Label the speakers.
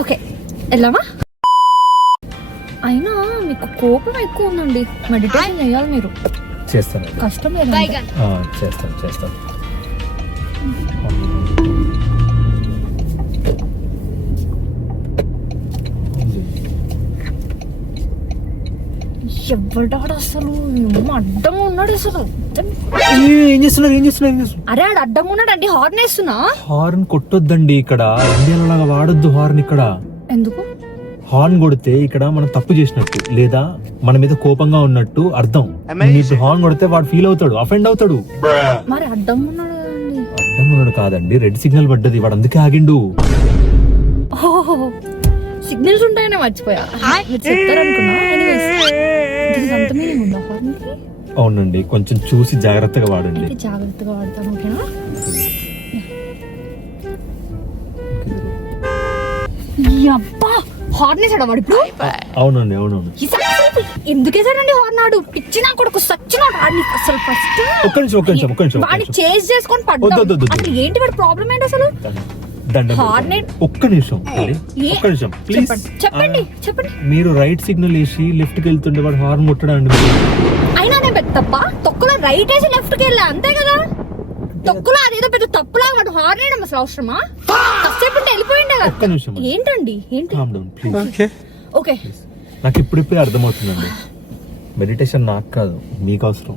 Speaker 1: Okay వెళ్ళావా? అయినా మీకు కోపం ఎక్కువ ఉందండి. మెడిటేషన్ చేయాలి మీరు.
Speaker 2: చేస్తానండి.
Speaker 1: కష్టం
Speaker 2: చేస్తాను చేస్తాను
Speaker 1: ఎవడాడు అసలు? ఏమో అడ్డంగా ఉన్నాడు అసలు.
Speaker 2: ఏం చేస్తున్నారు ఏం చేస్తున్నారు ఏం చేస్తున్నారు
Speaker 1: అరే ఆడు అడ్డంగా ఉన్నాడు అండి హార్న్ వేస్తున్నా.
Speaker 2: హార్న్ కొట్టొద్దండి ఇక్కడ. ఇండియాలో లాగా వాడొద్దు హార్న్ ఇక్కడ.
Speaker 1: ఎందుకు?
Speaker 2: హార్న్ కొడితే ఇక్కడ మనం తప్పు చేసినట్టు లేదా మన మీద కోపంగా ఉన్నట్టు అర్థం. హార్న్ కొడితే వాడు ఫీల్ అవుతాడు అఫెండ్ అవుతాడు.
Speaker 1: మరి అడ్డంగా ఉన్నాడు కదండి
Speaker 2: అర్థం ఉన్నాడు కాదండి రెడ్ సిగ్నల్ పడ్డది వాడు అందుకే ఆగిండు.
Speaker 1: ఓహో సిగ్నల్స్ ఉంటాయని మర్చిపోయా. మీరు చెప్తారనుకున్నా ఎనీవేస్ దీనికి అంత మీనింగ్ ఉందా హార్న్కి
Speaker 2: అవునండి. కొంచెం చూసి జాగ్రత్తగా వాడండి.
Speaker 1: జాగ్రత్తగా వాడతాను ఓకేనా? ఈ అబ్బా హార్న్ వేసాడు వాడు ఇప్పుడు?
Speaker 2: అవునండి అవునవును.
Speaker 1: ఈసారి అసలు ఎందుకు వేసాడండి హార్న్ ఆడు? పిచ్చి నా కొడుకు సచ్చినాడు ఆడిని అసలు ఫస్ట్
Speaker 2: ఒక్క నిమిషం ఒక్క నిమిషం ఒక్క నిమిషం ఒక్క
Speaker 1: వాడిని చేజ్ చేసుకొని పడ్డాడు. అసలు ఏంటి వాడి ప్రాబ్లం ఏంటి అసలు.
Speaker 2: ఒక్క నిమిషం ఒక్క నిమిషం. ప్లీజ్
Speaker 1: చెప్పండి చెప్పండి.
Speaker 2: మీరు రైట్ సిగ్నల్ వేసి లెఫ్ట్కి వెళ్తుండే వాడు హార్న్ ముట్టడండి
Speaker 1: అయినా పెద్ద తప్ప? తొక్కులో రైట్ వేసి లెఫ్ట్కి వెళ్ళా అంతే కదా? తొక్కులో అదేదో పెద్ద తప్పులాగా వాడు హార్న్ వేయడం అసలు అవసరమా? కాసేపు ఉంటే వెళ్ళిపోయిండే కదా.
Speaker 2: ఒక్క నిమిషం
Speaker 1: ఏంటండి? ఏంటి?
Speaker 2: కామ్ డౌన్ ప్లీజ్
Speaker 1: ఓకే
Speaker 2: నాకు ఇప్పుడిప్పుడే అర్థమవుతుందండి. మెడిటేషన్ నాకు కాదు మీకు అవసరం.